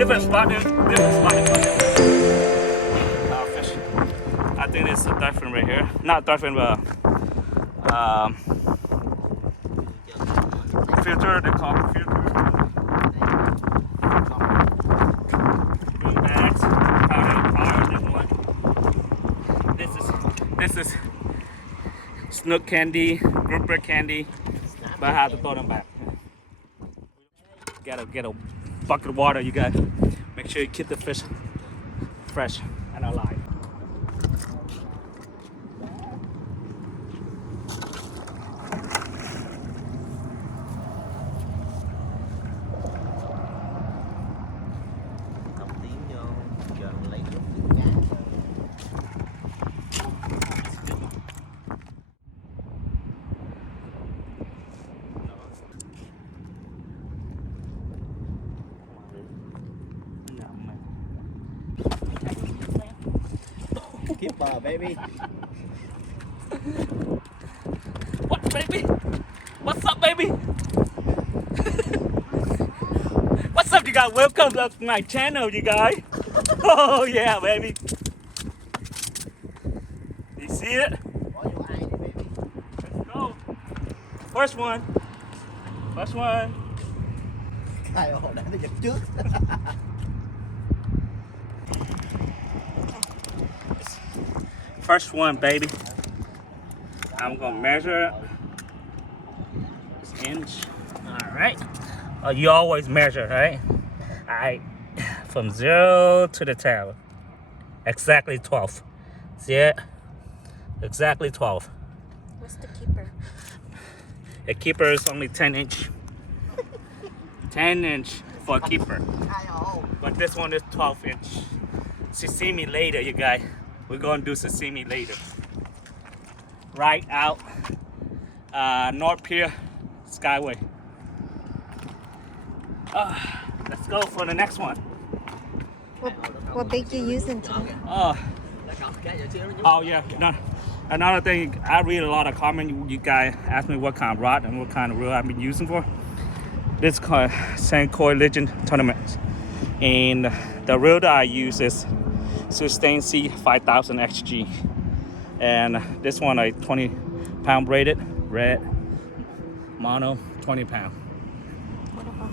different spot, fish. I think it's a dolphin right here. Not dolphin, but filter. They call it filter. Green bags, powder, different one. This is snook candy, grouper candy, but I have to throw them back. Gotta get a bucket of water, you guys. Make sure you keep the fish fresh and alive. Keeper, baby. What, baby? What's up, baby? What's up, you guys? Welcome to my channel, you guys. Oh yeah, baby. You see it? Let's go. First one. First one. Khai họ đã giật trước. First one, baby. I'm gonna measure this inch. All right. You always measure, right? All right. From 0 to the tail. Exactly 12. See it? Exactly 12. What's the keeper? A keeper is only 10 inch. 10 inch for a keeper. But this one is 12 inch. Sashimi later, you guys. We're gonna do sashimi later. Right out North Skyway. Let's go for the next one. What bait you using today? Oh yeah, no, Another thing, I read a lot of comments. You guys ask me what kind of rod and what kind of reel I've been using for. This is called Sandcoy Legend Tournament. And the reel that I use is Sustain C 5000 XG. And this one I 20-pound braided, red, mono, 20 pound. What about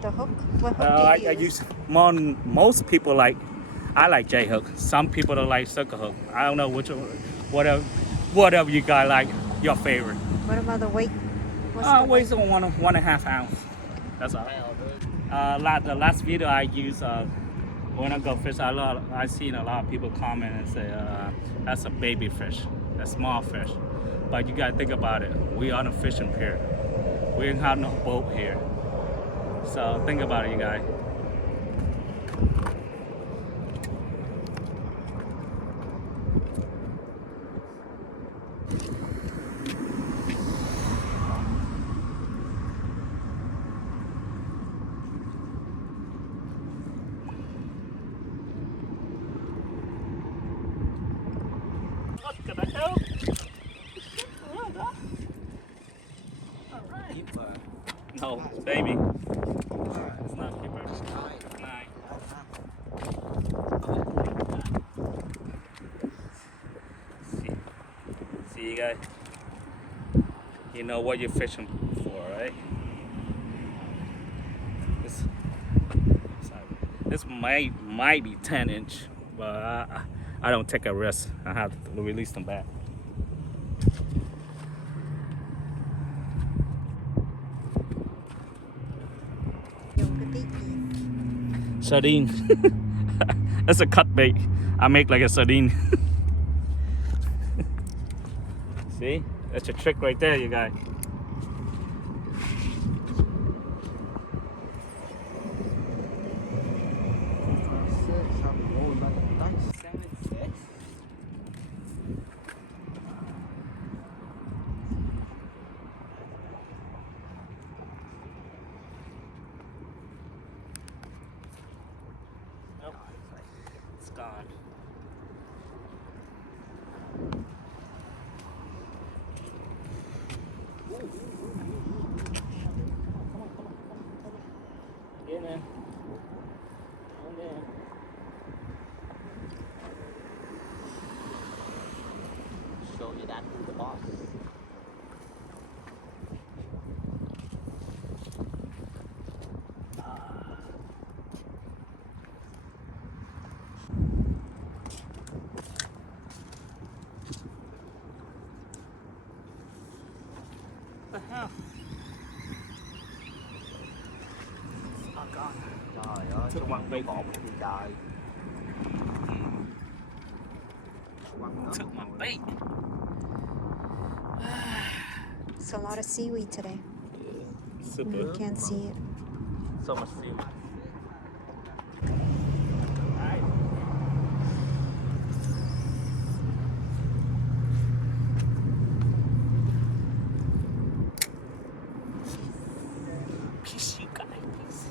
the hook? What hook do you I use most people like, I like J hook. Some people don't like circle hook. I don't know which one, whatever you guys like, your favorite. What about the weight? What's the Weighs on 1.5 ounce. That's all. The last video I use when I go fish, I seen a lot of people comment and say that's a baby fish, a small fish. But you gotta think about it. We on a fishing pier. We ain't have no boat here. So think about it, you guys. What the hell? Keeper. No, baby. It's not keeper. Nine. See you guys. You know what you're fishing for, right? This might be 10-inch, but I don't take a risk. I have to release them back. Sardine. That's a cut bait. I make like a sardine. See? That's a trick right there, you guys. Nope. It's gone. Get in there. Come in. Show you that to the boss. What the hell? Oh God. Trời ơi, Took my bait. Cọp gì trời. Took my bait. It's a lot of seaweed today. Super. You can't see it. So much seaweed. Peace, you guys. Peace.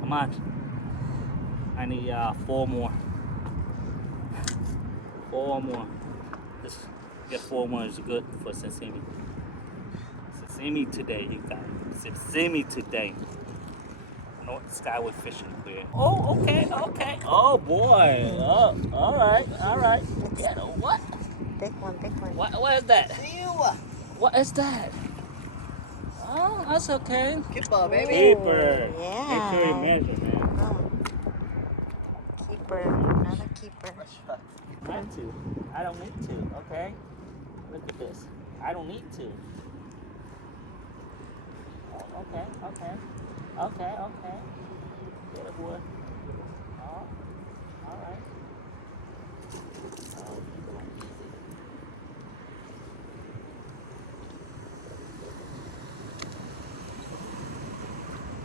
Come on. I need 4 more. 4 more. This get 4 more is good for sashimi. Sashimi today, you guys. Sashimi today. North Skyway Fishing Pier. Oh, okay. Oh boy. Oh, all right. Get a what? Big one, big one. What is that? Ew. What is that? Oh, that's okay. Keeper, baby. Keeper. Yeah. Make sure you measure, man. Oh. Keeper, another keeper. Not to. I don't need to, okay? Look at this. I don't need to. Oh, okay. Get it, boy. Oh, all right.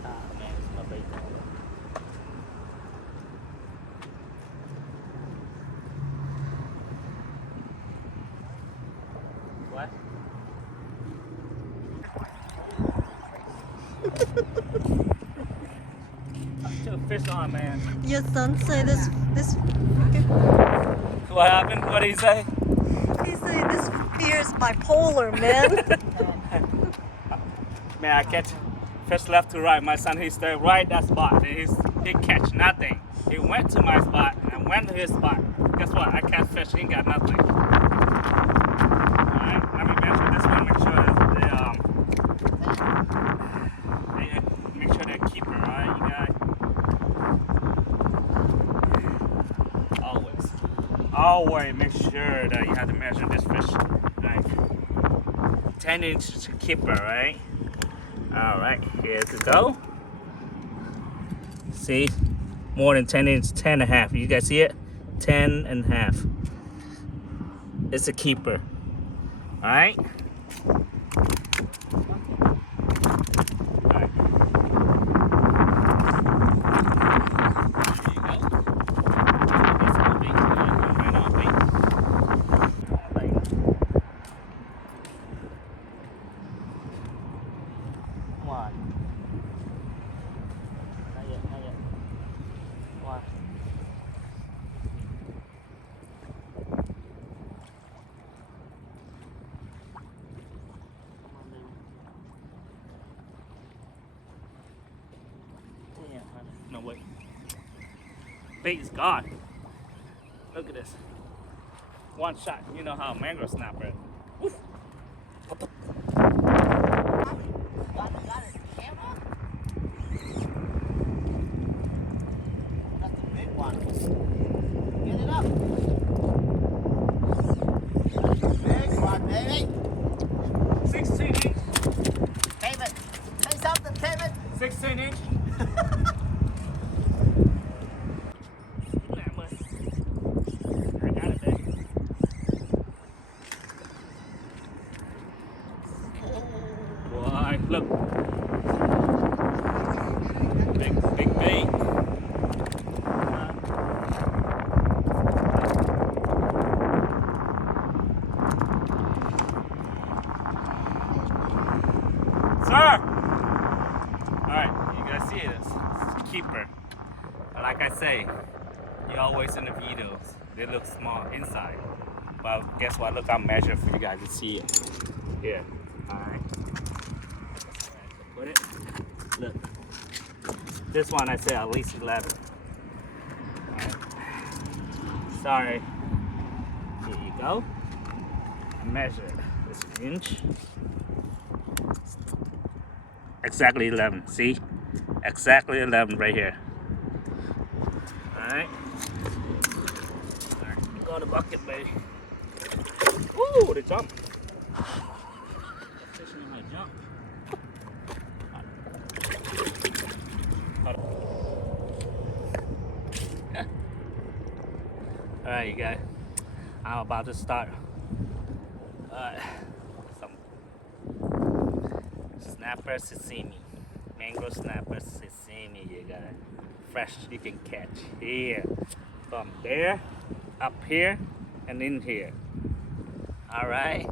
Oh, man, it's my bait. What? Took a fish on, man. Your son said this. What happened? What did he say? He this pier is bipolar, man. Man, I catch fish left to right. My son, he stayed right that spot. And he catch nothing. He went to my spot and went to his spot. Guess what? I catch fish. He ain't got nothing. Alright, let me measure this one. Make sure they're keeper, alright, you guys? Always make sure that you have to measure this fish. Alright. 10-inch keeper, right? Alright, here we go. See? More than 10 inch, 10 and a half. You guys see it? 10 and a half. It's a keeper. Alright? Alright. There you go. It's gonna be good. Right on, bait. Come on. Not yet, not yet. Come on. Come on, baby. Damn, honey. No way. Bait is gone. Look at this. One shot. You know how mangrove snapper is. Woof. Got it. Camera? That's the big one. Get it up. Big one, baby. 16 inch. David, say something, David. 16 inch. I got it, baby. Boy, look. Big bait. Sir! Alright, you guys see this? It's a keeper. Like I say, you're always in the videos. They look small inside. But guess what? Look, I'll measure for you guys to see it. Here. Alright. Put it. Look. This one I say at least 11. Alright. Sorry. Here you go. Measure this inch. Exactly 11. See? Exactly 11 right here. Alright. Alright. Go to the bucket, baby. Ooh, they jump. Fish know how to jump. Alright, you guys. I'm about to start some snapper sashimi. Mangrove snapper sashimi, you guys. Fresh you can catch here. From there, up here, and in here. Alright.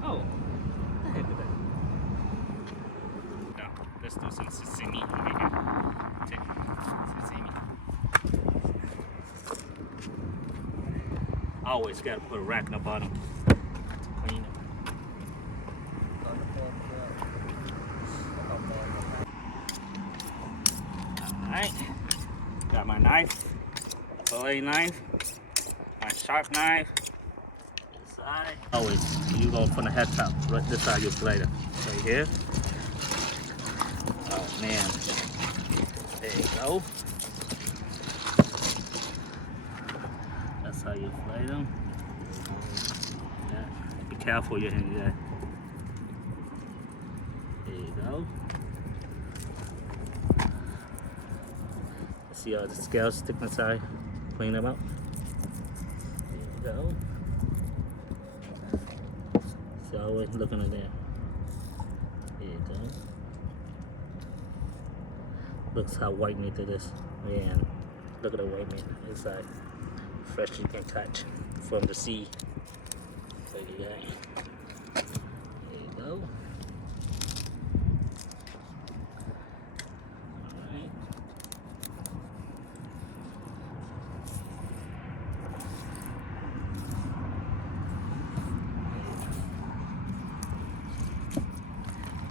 Oh, what the heck is that? No, let's do some sashimi over here. Take sashimi. Always gotta put a rack in the bottom to clean it. Alright, got my knife, fillet knife, my sharp knife. Side. Always, you go from the head top, right this side you fillet it. Right here. Oh man, there you go. That's how you fillet them. Yeah. Be careful your hand, yeah. There you go. See all the scales sticking aside. Clean them up. There you go. So always looking at there. There you go. Looks how white meat it is. Man, look at the white meat inside. Fresh you can catch from the sea. So you got. There you go. Alright.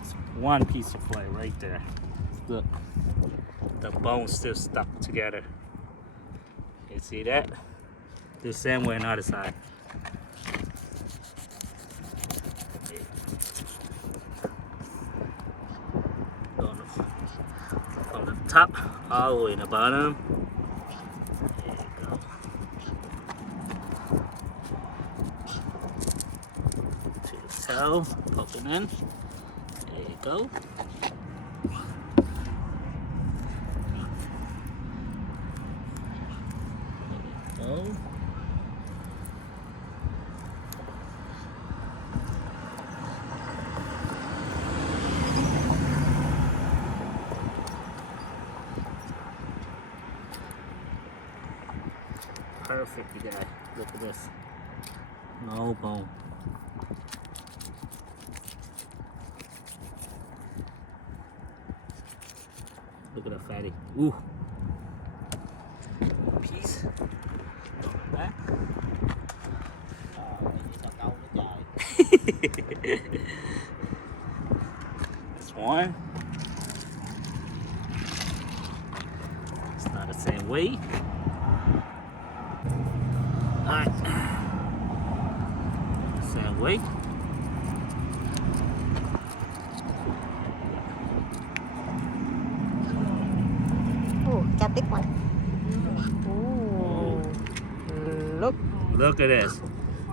It's one piece of fillet right there. Look, the bone's still stuck together. You see that? The same way on the other side. From the top all the way to the bottom. There you go. To the toe, poking in. There you go. There you go. Perfect, you guys. Look at this. No bone. Look at that fatty. Ooh. Piece. Back. This one. It's not the same weight. Alright. Same weight. Oh, got big one. Ooh. Look, Look at this.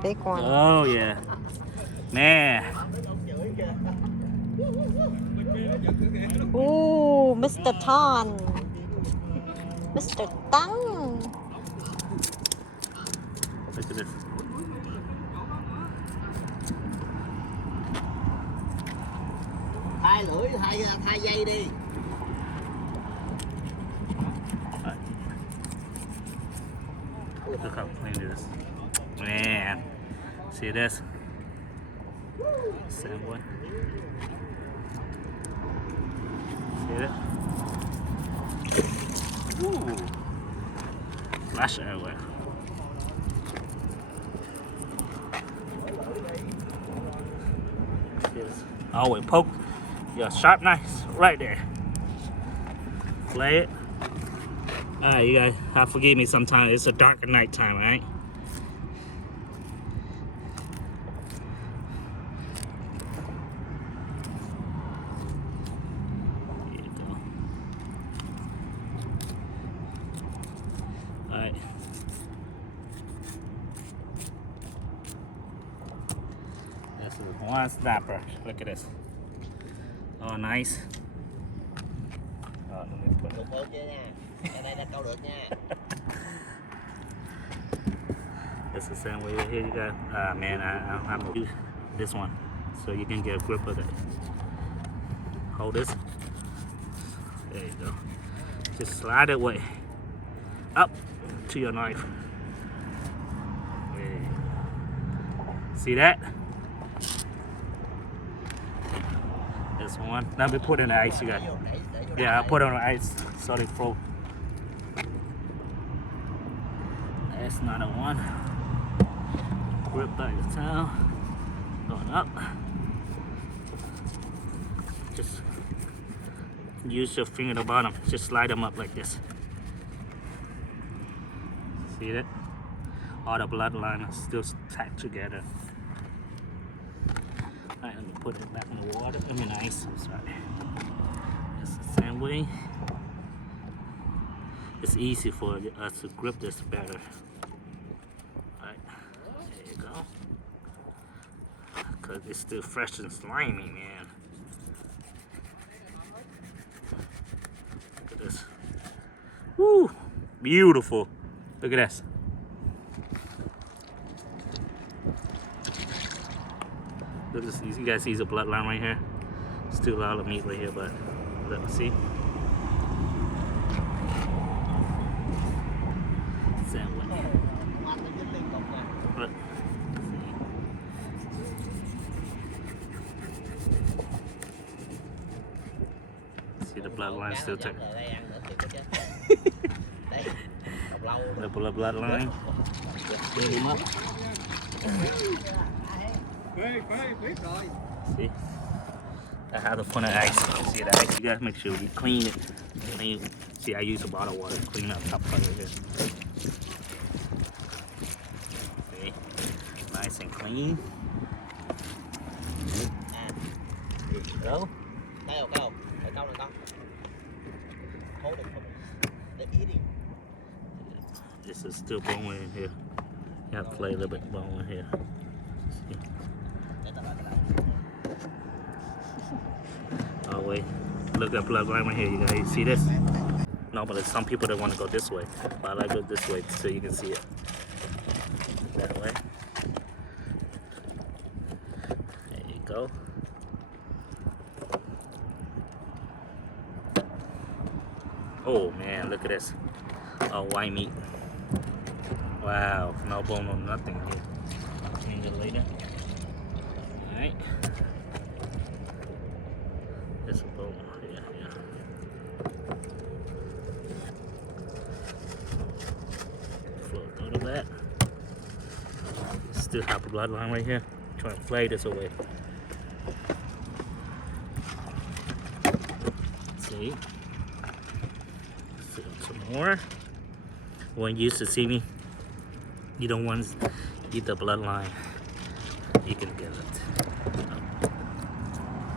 big one. Oh yeah. Man. Ooh, Mr. Tan. Mr. Tang. Look at this. Hai lưỡi, hai dây đi. Look how clean it is. Man. See this? Same way. See it? Ooh. Flash everywhere. Always poke your sharp knife right there. Flay it. Alright, you guys have to forgive me sometimes. It's a dark night time, right? There you go. Alright. This is one snapper. Look at this. Oh, nice. Oh, let me put it. Được chưa nha. Cái này đã câu được nha. It's the same way here you go. Man, I'm gonna use this one so you can get a grip of it. Hold this. There you go. Just slide it way up to your knife. There you go. See that? This one. Let me put it in the ice, you guys. Yeah, I put it on the ice so they float. That's another one. Grip by the tail. Going up. Just use your finger at the bottom. Just slide them up like this. See that? All the bloodline is still tied together. Alright, let me put it back in the water. I mean ice, I'm sorry. It's the same way. It's easy for us to grip this better. Alright, there you go. Because it's still fresh and slimy, man. Look at this. Woo! Woo, beautiful. Look at this. Look at this. You guys see the bloodline right here? Still a lot of meat right here, but let's see. Look. See the bloodline still tight. The bloodline. Build him up. See? I have to put an ice. See the ice? You gotta make sure you clean it. See, I use a bottle of water to clean up top part right here. See? Nice and clean. There you go. This is still bone in here. You have to play a little bit bone in here. See? Oh wait, look at blood right here, you guys. You see this? No, but there's some people that want to go this way. But I like to go this way so you can see it. That way. There you go. Oh man, look at this. All white meat. Wow, no bone, no nothing here. Change it later. Alright. There's a bone here, yeah. Float out of that. Still have a bloodline right here. Trying to flay this away. See? Still some more. When you used to see me, you don't want to eat the bloodline. You can get it.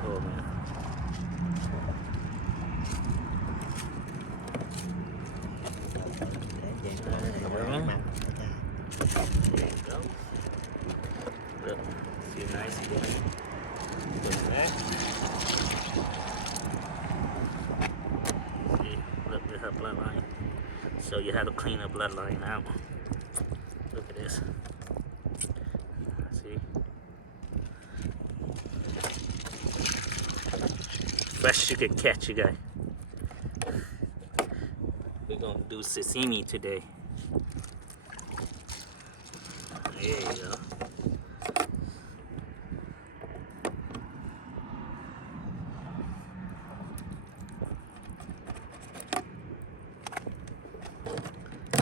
Oh man. There you go. Look, see nice again. Put it there. See, look at her bloodline. So you have to clean the bloodline out. Look at this. See? Fresh you can catch, you guys. We're gonna do sashimi today. There you go.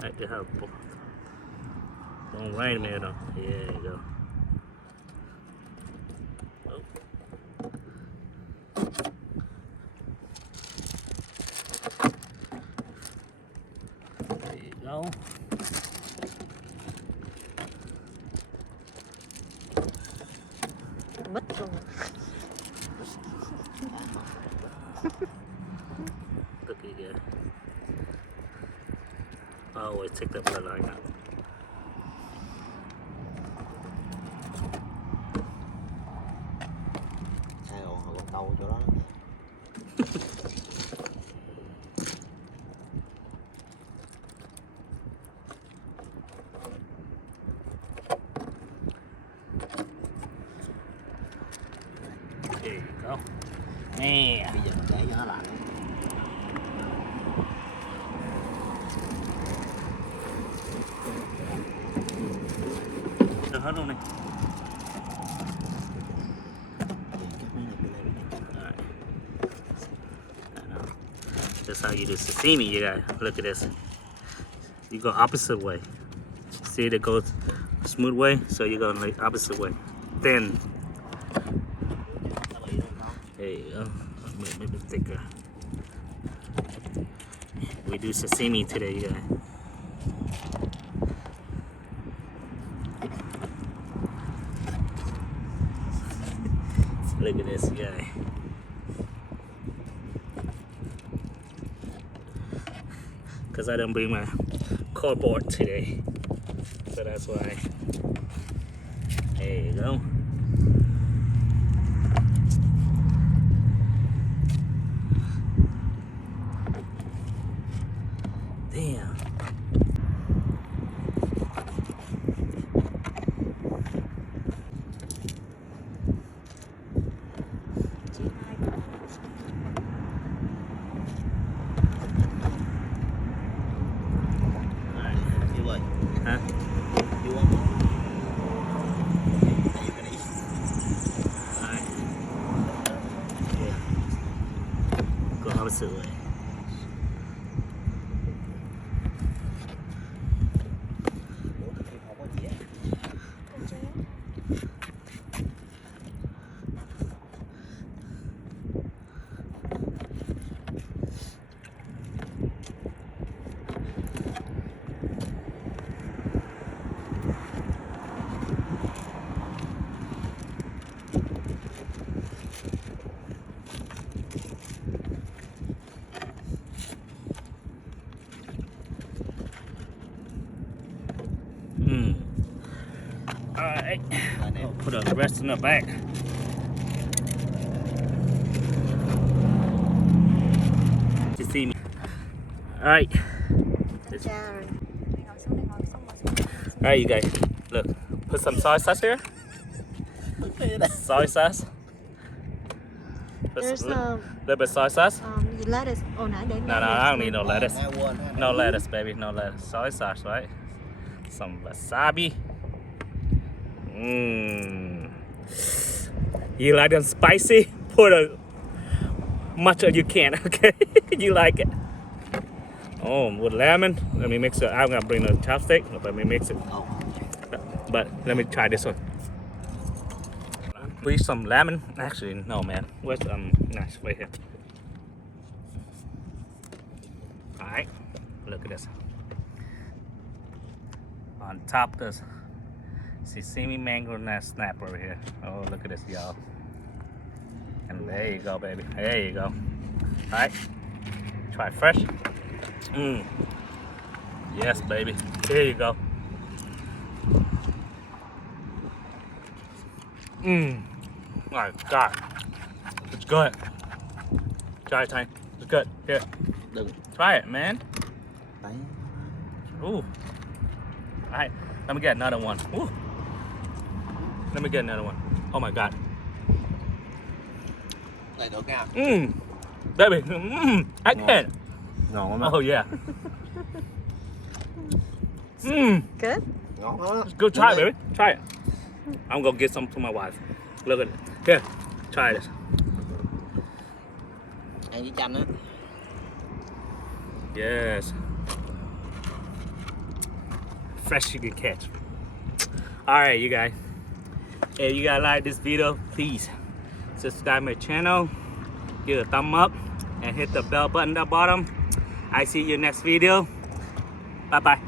Right to have both. Don't right in there though. There you go. Oh. There you go. What the? Look at you. Always take that bloodline out. Đầu chỗ đó. There you go. Man. Bây giờ mình để cho nó lạnh. Được hết luôn này. That's how you do sashimi, you guys. Look at this. You go opposite way. See, it goes smooth way, so you go like opposite way. Thin. There you go. Maybe thicker. We do sashimi today, you guys. Look at this guy. Because I didn't bring my cardboard today. So that's why. There you go. Damn. You ơi. Huh? You want more? Are you gonna eat? Alright. Yeah. Go opposite way. Ủa, tự nhiên không có gì á. Alright. Rồi nè. Put the rest in the back. You see me. Alright. Alright, you guys. Look. Put some soy sauce here. Soy sauce. Put There's a little bit soy sauce. lettuce. Oh, nãy để No, I don't need no lettuce. Ai quên ha. No lettuce, baby. No lettuce. Soy sauce, right? Some wasabi. Mmm. You like them spicy? Put as much as you can, okay? You like it. Oh, with lemon. Let me mix it. I'm gonna bring the chopstick. Let me mix it. Oh. But let me try this one. Squeeze some lemon. Actually, no, man. Where's nice right here. All right. Look at this. On top, this Sashimi Mangrove Snapper over here. Oh, look at this, y'all. And there you go, baby. There you go. All right. Try it fresh. Mmm. Yes, baby. Here you go. Mmm. My God. It's good. Try it, Tiny. It's good. Here. Đừng. Try it, man. Đấy. Ooh. All right. Let me get another one. Ooh. Let me get another one. Oh my God. Này được nha. Baby. I can. Ngon lắm. Oh yeah. Good. Ngon lắm. Go try it, baby. Try it. I'm gonna get some to my wife. Look at it. Here. Try this. Ăn với chanh á. Yes. Fresh you can catch. Alright, you guys. If you guys like this video, please subscribe my channel, give a thumb up, and hit the bell button at the bottom. I see you next video. Bye bye.